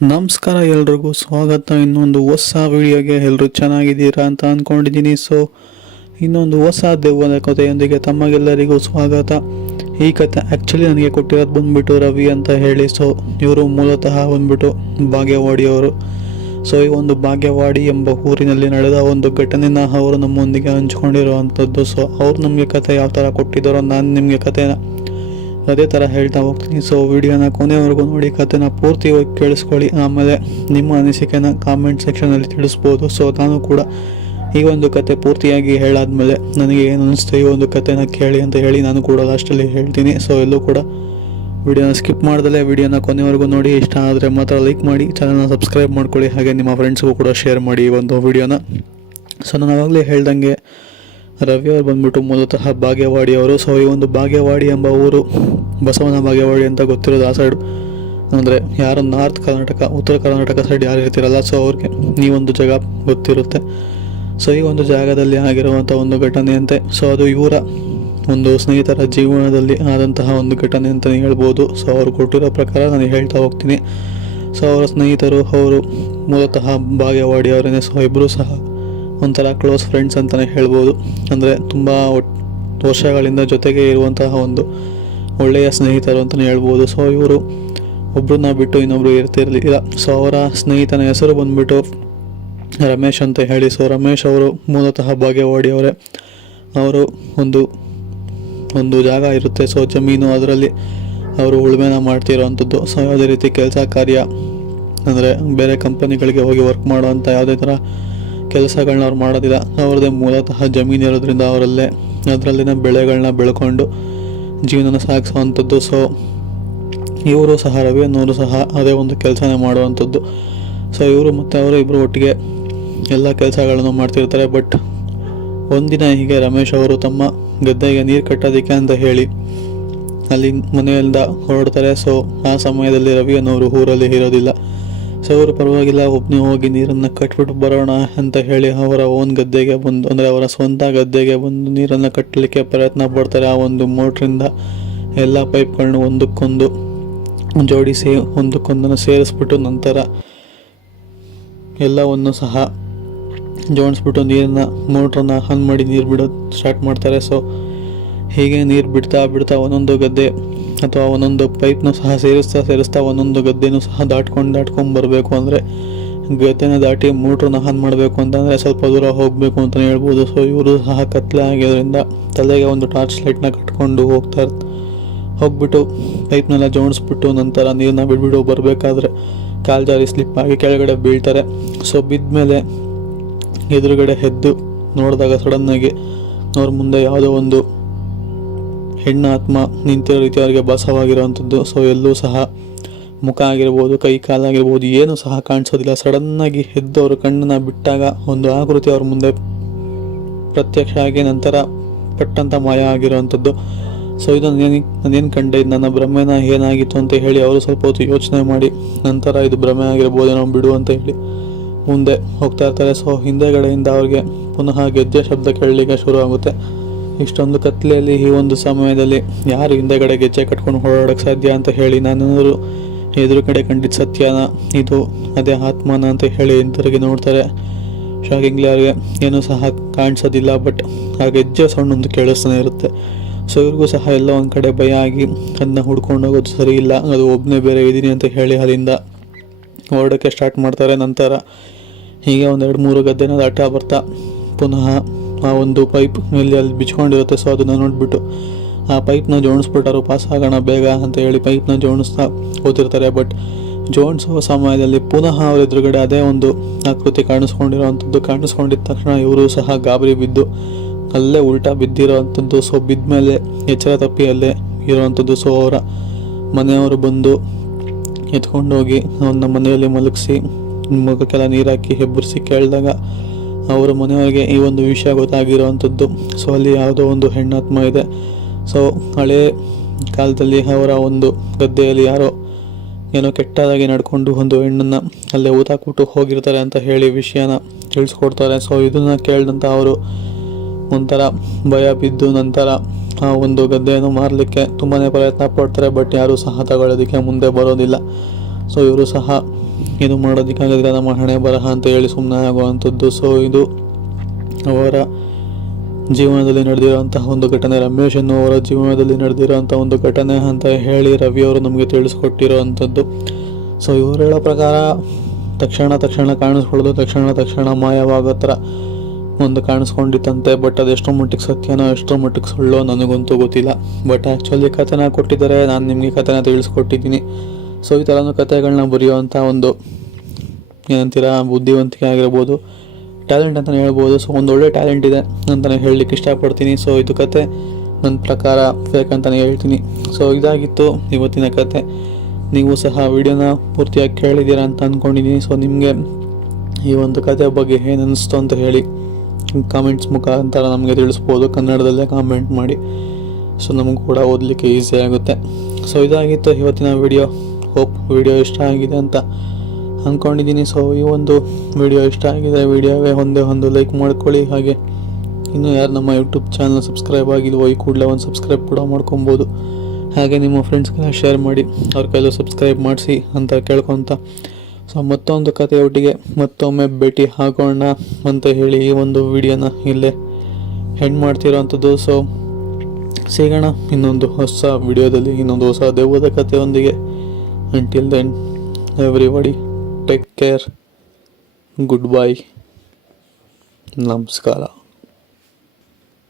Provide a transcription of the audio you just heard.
ನಮಸ್ಕಾರ, ಎಲ್ರಿಗೂ ಸ್ವಾಗತ. ಇನ್ನೊಂದು ಹೊಸ ವಿಡಿಯೋಗೆ ಎಲ್ಲರೂ ಚೆನ್ನಾಗಿದ್ದೀರಾ ಅಂತ ಅಂದ್ಕೊಂಡಿದ್ದೀನಿ. ಸೊ ಇನ್ನೊಂದು ಹೊಸ ದೆವ್ವದ ಕಥೆಯೊಂದಿಗೆ ತಮಗೆಲ್ಲರಿಗೂ ಸ್ವಾಗತ. ಈ ಕಥೆ ಆ್ಯಕ್ಚುಲಿ ನನಗೆ ಕೊಟ್ಟಿರೋದು ಬಂದ್ಬಿಟ್ಟು ರವಿ ಅಂತ ಹೇಳಿ. ಸೊ ಇವರು ಮೂಲತಃ ಬಂದ್ಬಿಟ್ಟು ಬಾಗೇವಾಡಿಯವರು. ಸೊ ಈ ಒಂದು ಬಾಗೇವಾಡಿ ಎಂಬ ಊರಿನಲ್ಲಿ ನಡೆದ ಒಂದು ಘಟನೆನ ಅವರು ನಮ್ಮೊಂದಿಗೆ ಹಂಚ್ಕೊಂಡಿರುವಂಥದ್ದು. ಸೊ ಅವ್ರು ನಮಗೆ ಕಥೆ ಯಾವ ಥರ ಕೊಟ್ಟಿದ್ದಾರೋ ನಾನು ನಿಮಗೆ ಕಥೆನ ಅದೇ ಥರ ಹೇಳ್ತಾ ಹೋಗ್ತೀನಿ. ಸೊ ವಿಡಿಯೋನ ಕೊನೆವರೆಗೂ ನೋಡಿ, ಕಥೆನ ಪೂರ್ತಿಯಾಗಿ ಕೇಳಿಸ್ಕೊಳ್ಳಿ. ಆಮೇಲೆ ನಿಮ್ಮ ಅನಿಸಿಕೆನ ಕಾಮೆಂಟ್ ಸೆಕ್ಷನಲ್ಲಿ ತಿಳಿಸ್ಬೋದು. ಸೊ ನಾನು ಕೂಡ ಈ ಒಂದು ಕತೆ ಪೂರ್ತಿಯಾಗಿ ಹೇಳಾದ್ಮೇಲೆ ನನಗೆ ಏನು ಅನ್ನಿಸ್ತು ಈ ಒಂದು ಕಥೆನ ಕೇಳಿ ಅಂತ ಹೇಳಿ ನಾನು ಕೂಡ ಲಾಸ್ಟಲ್ಲಿ ಹೇಳ್ತೀನಿ. ಸೊ ಎಲ್ಲೂ ಕೂಡ ವಿಡಿಯೋನ ಸ್ಕಿಪ್ ಮಾಡ್ದಲೇ ವಿಡಿಯೋನ ಕೊನೆವರೆಗೂ ನೋಡಿ. ಇಷ್ಟ ಆದರೆ ಮಾತ್ರ ಲೈಕ್ ಮಾಡಿ, ಚಾನಲ್ನ ಸಬ್ಸ್ಕ್ರೈಬ್ ಮಾಡ್ಕೊಳ್ಳಿ, ಹಾಗೆ ನಿಮ್ಮ ಫ್ರೆಂಡ್ಸ್ಗೂ ಕೂಡ ಶೇರ್ ಮಾಡಿ ಈ ಒಂದು ವಿಡಿಯೋನ. ಸೊ ನಾನು ಆವಾಗಲೇ ಹೇಳ್ದಂಗೆ ರವಿ ಅವ್ರು ಬಂದ್ಬಿಟ್ಟು ಮೂಲತಃ ಬಾಗೇವಾಡಿಯವರು. ಸೊ ಈ ಒಂದು ಬಾಗೇವಾಡಿ ಎಂಬ ಊರು ಬಸವನ ಬಾಗೇವಾಡಿ ಅಂತ ಗೊತ್ತಿರೋದು ಆ ಸೈಡು. ಅಂದರೆ ಯಾರು ನಾರ್ತ್ ಕರ್ನಾಟಕ, ಉತ್ತರ ಕರ್ನಾಟಕ ಸೈಡ್ ಯಾರು ಇರ್ತಿರಲ್ಲ, ಸೊ ಅವ್ರಿಗೆ ಈ ಒಂದು ಜಾಗ ಗೊತ್ತಿರುತ್ತೆ. ಸೊ ಈ ಒಂದು ಜಾಗದಲ್ಲಿ ಆಗಿರುವಂಥ ಒಂದು ಘಟನೆ ಅಂತೆ. ಸೊ ಅದು ಇವರ ಒಂದು ಸ್ನೇಹಿತರ ಜೀವನದಲ್ಲಿ ಆದಂತಹ ಒಂದು ಘಟನೆ ಅಂತಲೇ ಹೇಳ್ಬೋದು. ಸೊ ಅವ್ರು ಕೊಟ್ಟಿರೋ ಪ್ರಕಾರ ನಾನು ಹೇಳ್ತಾ ಹೋಗ್ತೀನಿ. ಸೊ ಅವರ ಸ್ನೇಹಿತರು ಅವರು ಮೂಲತಃ ಬಾಗೇವಾಡಿಯವರೇ. ಸೊ ಇಬ್ಬರು ಸಹ ಒಂಥರ ಕ್ಲೋಸ್ ಫ್ರೆಂಡ್ಸ್ ಅಂತಲೇ ಹೇಳ್ಬೋದು. ಅಂದರೆ ತುಂಬ ವರ್ಷಗಳಿಂದ ಜೊತೆಗೆ ಇರುವಂತಹ ಒಂದು ಒಳ್ಳೆಯ ಸ್ನೇಹಿತರು ಅಂತಲೇ ಹೇಳ್ಬೋದು. ಸೊ ಇವರು ಒಬ್ಬರನ್ನ ಬಿಟ್ಟು ಇನ್ನೊಬ್ಬರು ಇರ್ತಿರಲಿಲ್ಲ. ಸೊ ಅವರ ಸ್ನೇಹಿತನ ಹೆಸರು ಬಂದ್ಬಿಟ್ಟು ರಮೇಶ್ ಅಂತ ಹೇಳಿ. ಸೊ ರಮೇಶ್ ಅವರು ಮೂಲತಃ ಬಾಗೇವಾಡಿಯವರೇ. ಅವರು ಒಂದು ಜಾಗ ಇರುತ್ತೆ, ಸೊ ಜಮೀನು, ಅದರಲ್ಲಿ ಅವರು ಉಳುಮೆನ ಮಾಡ್ತಿರೋವಂಥದ್ದು. ಸೊ ಯಾವುದೇ ರೀತಿ ಕೆಲಸ ಕಾರ್ಯ ಅಂದರೆ ಬೇರೆ ಕಂಪನಿಗಳಿಗೆ ಹೋಗಿ ವರ್ಕ್ ಮಾಡುವಂಥ ಯಾವುದೇ ಥರ ಕೆಲಸಗಳನ್ನ ಅವ್ರು ಮಾಡೋದಿಲ್ಲ. ಅವ್ರದ್ದೇ ಮೂಲತಃ ಜಮೀನು ಇರೋದ್ರಿಂದ ಅದರಲ್ಲಿನ ಬೆಳೆಗಳನ್ನ ಬೆಳ್ಕೊಂಡು ಜೀವನನ ಸಾಗಿಸುವಂಥದ್ದು. ಸೊ ಇವರು ಸಹ ರವಿ ಅನ್ನೋರು ಸಹ ಅದೇ ಒಂದು ಕೆಲಸನೇ ಮಾಡುವಂಥದ್ದು. ಸೊ ಇವರು ಮತ್ತು ಅವರು ಇಬ್ಬರು ಒಟ್ಟಿಗೆ ಎಲ್ಲ ಕೆಲಸಗಳನ್ನು ಮಾಡ್ತಿರ್ತಾರೆ. ಬಟ್ ಒಂದಿನ ಹೀಗೆ ರಮೇಶ್ ಅವರು ತಮ್ಮ ಗದ್ದೆಗೆ ನೀರು ಕಟ್ಟೋದಕ್ಕೆ ಅಂತ ಹೇಳಿ ಅಲ್ಲಿ ಮನೆಯಿಂದ ಹೊರಡ್ತಾರೆ. ಸೊ ಆ ಸಮಯದಲ್ಲಿ ರವಿ ಅನ್ನೋರು ಊರಲ್ಲಿ ಇರೋದಿಲ್ಲ. ಸೊ ಅವರು ಪರವಾಗಿಲ್ಲ, ಒಬ್ಬನೇ ಹೋಗಿ ನೀರನ್ನು ಕಟ್ಬಿಟ್ಟು ಬರೋಣ ಅಂತ ಹೇಳಿ ಅವರ ಓನ್ ಗದ್ದೆಗೆ ಬಂದು, ಅಂದರೆ ಅವರ ಸ್ವಂತ ಗದ್ದೆಗೆ ಬಂದು ನೀರನ್ನು ಕಟ್ಟಲಿಕ್ಕೆ ಪ್ರಯತ್ನ ಪಡ್ತಾರೆ. ಆ ಒಂದು ಮೋಟ್ರಿಂದ ಎಲ್ಲ ಪೈಪ್ಗಳನ್ನ ಒಂದಕ್ಕೊಂದು ಜೋಡಿಸಿ ಒಂದಕ್ಕೊಂದನ್ನು ಸೇರಿಸ್ಬಿಟ್ಟು ನಂತರ ಎಲ್ಲವನ್ನು ಸಹ ಜೋಡಿಸ್ಬಿಟ್ಟು ಮೋಟ್ರನ್ನ ಆನ್ ಮಾಡಿ ನೀರು ಬಿಡೋದು ಸ್ಟಾರ್ಟ್ ಮಾಡ್ತಾರೆ. ಸೊ ಹೀಗೆ ನೀರು ಬಿಡ್ತಾ ಒಂದೊಂದು ಗದ್ದೆ ಅಥವಾ ಒಂದೊಂದು ಪೈಪ್ನು ಸಹ ಸೇರಿಸ್ತಾ ಒಂದೊಂದು ಗದ್ದೆನೂ ಸಹ ದಾಟ್ಕೊಂಡು ಬರಬೇಕು. ಅಂದರೆ ಗದ್ದೆನ ದಾಟಿ ಮೋಟ್ರನ್ನ ಆನ್ ಮಾಡಬೇಕು ಅಂತಂದರೆ ಸ್ವಲ್ಪ ದೂರ ಹೋಗಬೇಕು ಅಂತಲೇ ಹೇಳ್ಬೋದು. ಸೊ ಇವರು ಸಹ ಕತ್ಲೆ ಆಗಿರೋದ್ರಿಂದ ತಲೆಗೆ ಒಂದು ಟಾರ್ಚ್ ಲೈಟ್ನ ಕಟ್ಕೊಂಡು ಹೋಗ್ಬಿಟ್ಟು ಪೈಪ್ನೆಲ್ಲ ಜೋಡಿಸ್ಬಿಟ್ಟು ನಂತರ ನೀರನ್ನ ಬಿಟ್ಬಿಟ್ಟು ಬರಬೇಕಾದ್ರೆ ಕಾಲು ಜಾರಿ ಸ್ಲಿಪ್ ಆಗಿ ಕೆಳಗಡೆ ಬೀಳ್ತಾರೆ. ಸೊ ಬಿದ್ದ ಮೇಲೆ ಎದುರುಗಡೆ ಎದ್ದು ನೋಡಿದಾಗ ಸಡನ್ನಾಗಿ ಅವ್ರ ಮುಂದೆ ಯಾವುದೋ ಒಂದು ಹೆಣ್ಣು ಆತ್ಮ ನಿಂತಿರೋ ರೀತಿ ಅವರಿಗೆ ಭಾಸವಾಗಿರುವಂಥದ್ದು. ಸೊ ಎಲ್ಲೂ ಸಹ ಮುಖ ಆಗಿರ್ಬೋದು, ಕೈ ಕಾಲಾಗಿರ್ಬೋದು, ಏನೂ ಸಹ ಕಾಣಿಸೋದಿಲ್ಲ. ಸಡನ್ನಾಗಿ ಎದ್ದು ಅವರು ಕಣ್ಣನ್ನು ಬಿಟ್ಟಾಗ ಒಂದು ಆಕೃತಿ ಅವ್ರ ಮುಂದೆ ಪ್ರತ್ಯಕ್ಷ ಆಗಿ ನಂತರ ಪಟ್ಟಂತ ಮಾಯ ಆಗಿರುವಂಥದ್ದು. ಸೊ ಇದು ನಾನೇನು ಕಂಡೆ, ನನ್ನ ಭ್ರಮೆನ ಏನಾಗಿತ್ತು ಅಂತ ಹೇಳಿ ಅವರು ಸ್ವಲ್ಪ ಹೊತ್ತು ಯೋಚನೆ ಮಾಡಿ ನಂತರ ಇದು ಭ್ರಮೆ ಆಗಿರ್ಬೋದೇನೋ ಬಿಡು ಅಂತ ಹೇಳಿ ಮುಂದೆ ಹೋಗ್ತಾ ಇರ್ತಾರೆ. ಸೊ ಹಿಂದೆಗಡೆಯಿಂದ ಅವ್ರಿಗೆ ಪುನಃ ಗೆಜ್ಜೆ ಶಬ್ದ ಕೇಳಲಿಕ್ಕೆ ಶುರು ಆಗುತ್ತೆ. ಇಷ್ಟೊಂದು ಕತ್ಲೆಯಲ್ಲಿ ಈ ಒಂದು ಸಮಯದಲ್ಲಿ ಯಾರು ಹಿಂದೆಗಡೆ ಗೆಜ್ಜೆ ಕಟ್ಕೊಂಡು ಓಡಾಡೋಕ್ಕೆ ಸಾಧ್ಯ ಅಂತ ಹೇಳಿ ನಾನೇನಾದ್ರು ಎದುರುಗಡೆ ಕಂಡಿದ್ದ ಸತ್ಯನ, ಇದು ಅದೇ ಆತ್ಮನ ಅಂತ ಹೇಳಿ ಹಿಂತಿರುಗಿ ನೋಡ್ತಾರೆ. ಶಾಕಿಂಗ್ಲಿ ಅವ್ರಿಗೆ ಏನೂ ಸಹ ಕಾಣಿಸೋದಿಲ್ಲ. ಬಟ್ ಆ ಗೆಜ್ಜೆ ಸೌಂಡ್ ಒಂದು ಕೇಳಿಸ್ತಾನೆ ಇರುತ್ತೆ. ಸೊ ಇವ್ರಿಗೂ ಸಹ ಎಲ್ಲ ಒಂದು ಕಡೆ ಭಯ ಆಗಿ ಅದನ್ನ ಹುಡ್ಕೊಂಡು ಹೋಗೋದು ಸರಿ ಇಲ್ಲ, ಅದು ಒಬ್ಬನೇ ಬೇರೆ ಇದ್ದೀನಿ ಅಂತ ಹೇಳಿ ಅಲ್ಲಿಂದ ಹೊರಡೋಕ್ಕೆ ಸ್ಟಾರ್ಟ್ ಮಾಡ್ತಾರೆ. ನಂತರ ಹೀಗೆ 1-2-3 ಗದ್ದೆನ ದಾಟ ಬರ್ತಾ ಪುನಃ ಆ ಒಂದು ಪೈಪ್ ಅಲ್ಲಿ ಬಿಚ್ಕೊಂಡಿರುತ್ತೆ. ಸೊ ಅದನ್ನು ನೋಡಿಬಿಟ್ಟು ಆ ಪೈಪ್ನ ಜೋಡಿಸ್ಬಿಟ್ಟರು, ಪಾಸ್ ಆಗೋಣ ಬೇಗ ಅಂತ ಹೇಳಿ ಪೈಪ್ನ ಜೋಡಿಸ್ತಾ ಹೋಗ್ತಿರ್ತಾರೆ. ಬಟ್ ಜೋಡಿಸುವ ಸಮಯದಲ್ಲಿ ಪುನಃ ಅವ್ರ ಎದುರುಗಡೆ ಅದೇ ಒಂದು ಆಕೃತಿ ಕಾಣಿಸ್ಕೊಂಡಿದ್ದ ತಕ್ಷಣ ಇವರು ಸಹ ಗಾಬರಿ ಬಿದ್ದು ಅಲ್ಲೇ ಉಲ್ಟಾ ಬಿದ್ದಿರೋವಂಥದ್ದು. ಸೊ ಬಿದ್ದ ಮೇಲೆ ಎಚ್ಚರ ತಪ್ಪಿ ಅಲ್ಲೇ ಇರೋವಂಥದ್ದು. ಸೊ ಅವರ ಮನೆಯವರು ಬಂದು ಎತ್ಕೊಂಡೋಗಿ ಅವನ್ನ ಮನೆಯಲ್ಲಿ ಮಲಗಿಸಿ ಮುಖಕ್ಕೆಲ್ಲ ನೀರು ಹಾಕಿ ಹೆಬ್ಬರಿಸಿ ಕೇಳಿದಾಗ ಅವರ ಮನೆಯವರಿಗೆ ಈ ಒಂದು ವಿಷಯ ಗೊತ್ತಾಗಿರೋವಂಥದ್ದು. ಸೊ ಅಲ್ಲಿ ಯಾವುದೋ ಒಂದು ಹೆಣ್ಣಾತ್ಮ ಇದೆ. ಸೊ ಹಳೇ ಕಾಲದಲ್ಲಿ ಅವರ ಒಂದು ಗದ್ದೆಯಲ್ಲಿ ಯಾರೋ ಏನೋ ಕೆಟ್ಟದಾಗಿ ನಡ್ಕೊಂಡು ಒಂದು ಹೆಣ್ಣನ್ನು ಅಲ್ಲೇ ಊತಾಕ್ಬಿಟ್ಟು ಹೋಗಿರ್ತಾರೆ ಅಂತ ಹೇಳಿ ವಿಷಯನ ತಿಳಿಸ್ಕೊಡ್ತಾರೆ. ಸೊ ಇದನ್ನು ಕೇಳಿದಂಥ ಅವರು ಒಂಥರ ಭಯ ಬಿದ್ದು ನಂತರ ಆ ಒಂದು ಗದ್ದೆಯನ್ನು ಮಾರಲಿಕ್ಕೆ ತುಂಬಾ ಪ್ರಯತ್ನ ಪಡ್ತಾರೆ. ಬಟ್ ಯಾರೂ ಸಹ ತಗೊಳ್ಳೋದಕ್ಕೆ ಮುಂದೆ ಬರೋದಿಲ್ಲ. ಸೊ ಇವರು ಸಹ ಇದು ಮಾಡೋದಕ್ಕಾಗದಿಲ್ಲ, ನಮ್ಮ ಹಣೆ ಬರಹ ಅಂತ ಹೇಳಿ ಸುಮ್ಮನೆ ಆಗುವಂಥದ್ದು. ಸೊ ಇದು ಅವರ ಜೀವನದಲ್ಲಿ ನಡೆದಿರೋಂತಹ ಒಂದು ಘಟನೆ, ರಮೇಶ್ ಎನ್ನುವರ ಜೀವನದಲ್ಲಿ ನಡೆದಿರೋಂಥ ಒಂದು ಘಟನೆ ಅಂತ ಹೇಳಿ ರವಿ ಅವರು ನಮಗೆ ತಿಳಿಸ್ಕೊಟ್ಟಿರೋ ಅಂಥದ್ದು. ಸೊ ಇವರು ಹೇಳೋ ಪ್ರಕಾರ ತಕ್ಷಣ ಕಾಣಿಸ್ಕೊಳ್ಳೋದು, ತಕ್ಷಣ ಮಾಯವಾಗೋ ಥರ ಒಂದು ಕಾಣಿಸ್ಕೊಂಡಿತ್ತಂತೆ. ಬಟ್ ಅದು ಎಷ್ಟೋ ಮಟ್ಟಿಗೆ ಸತ್ಯನೋ ಎಷ್ಟೋ ಮಟ್ಟಿಗೆ ಸುಳ್ಳೋ ನನಗಂತೂ ಗೊತ್ತಿಲ್ಲ. ಬಟ್ ಆ್ಯಕ್ಚುಲಿ ಕಥೆನ ಕೊಟ್ಟಿದ್ದಾರೆ, ನಾನು ನಿಮಗೆ ಕಥೆನ ತಿಳಿಸ್ಕೊಟ್ಟಿದ್ದೀನಿ. ಸೊ ಈ ಥರನೂ ಕಥೆಗಳನ್ನ ಬರೆಯುವಂಥ ಒಂದು ಏನಂತೀರ ಬುದ್ಧಿವಂತಿಕೆ ಆಗಿರ್ಬೋದು, ಟ್ಯಾಲೆಂಟ್ ಅಂತಲೇ ಹೇಳ್ಬೋದು. ಸೊ ಒಂದು ಒಳ್ಳೆ ಟ್ಯಾಲೆಂಟ್ ಇದೆ ಅಂತಲೇ ಹೇಳಲಿಕ್ಕೆ ಇಷ್ಟಪಡ್ತೀನಿ. ಸೊ ಇದು ಕತೆ ನನ್ನ ಪ್ರಕಾರ ಫೇಕ್ ಅಂತಲೇ ಹೇಳ್ತೀನಿ. ಸೊ ಇದಾಗಿತ್ತು ಇವತ್ತಿನ ಕತೆ. ನೀವು ಸಹ ವಿಡಿಯೋನ ಪೂರ್ತಿಯಾಗಿ ಕೇಳಿದ್ದೀರಾ ಅಂತ ಅಂದ್ಕೊಂಡಿದ್ದೀನಿ. ಸೊ ನಿಮಗೆ ಈ ಒಂದು ಕತೆ ಬಗ್ಗೆ ಏನು ಅನ್ನಿಸ್ತು ಅಂತ ಹೇಳಿ ಕಾಮೆಂಟ್ಸ್ ಮುಖಾಂತರ ನಮಗೆ ತಿಳಿಸ್ಬೋದು. ಕನ್ನಡದಲ್ಲೇ ಕಾಮೆಂಟ್ ಮಾಡಿ, ಸೊ ನಮಗೂ ಕೂಡ ಓದಲಿಕ್ಕೆ ಈಸಿ ಆಗುತ್ತೆ. ಸೊ ಇದಾಗಿತ್ತು ಇವತ್ತಿನ ವಿಡಿಯೋ. ಹೋಪ್ ವಿಡಿಯೋ ಇಷ್ಟ ಆಗಿದೆ ಅಂತ ಅಂದ್ಕೊಂಡಿದ್ದೀನಿ. ಸೊ ಈ ಒಂದು ವಿಡಿಯೋ ಇಷ್ಟ ಆಗಿದೆ, ವಿಡಿಯೋವೇ ಒಂದೇ ಒಂದು ಲೈಕ್ ಮಾಡ್ಕೊಳ್ಳಿ. ಹಾಗೆ ಇನ್ನೂ ಯಾರು ನಮ್ಮ ಯೂಟ್ಯೂಬ್ ಚಾನಲ್ ಸಬ್ಸ್ಕ್ರೈಬ್ ಆಗಿಲ್ವೋ ಈ ಕೂಡಲೇ ಒಂದು ಸಬ್ಸ್ಕ್ರೈಬ್ ಕೂಡ ಮಾಡ್ಕೊಬೋದು. ಹಾಗೆ ನಿಮ್ಮ ಫ್ರೆಂಡ್ಸ್ಗೆಲ್ಲ ಶೇರ್ ಮಾಡಿ, ಅವ್ರ ಕೈಲೂ ಸಬ್ಸ್ಕ್ರೈಬ್ ಮಾಡಿಸಿ ಅಂತ ಕೇಳ್ಕೊತ, ಸೊ ಮತ್ತೊಂದು ಕಥೆಯೊಟ್ಟಿಗೆ ಮತ್ತೊಮ್ಮೆ ಭೇಟಿ ಆಗೋಣ ಅಂತ ಹೇಳಿ ಈ ಒಂದು ವಿಡಿಯೋನ ಇಲ್ಲೇ ಎಂಡ್ ಮಾಡ್ತಿರೋವಂಥದ್ದು. ಸೊ ಸಿಗೋಣ ಇನ್ನೊಂದು ಹೊಸ ವಿಡಿಯೋದಲ್ಲಿ, ಇನ್ನೊಂದು ಹೊಸ ದೆವ್ವದ ಕಥೆಯೊಂದಿಗೆ. Until then everybody take care, good bye, ನಮಸ್ಕಾರ.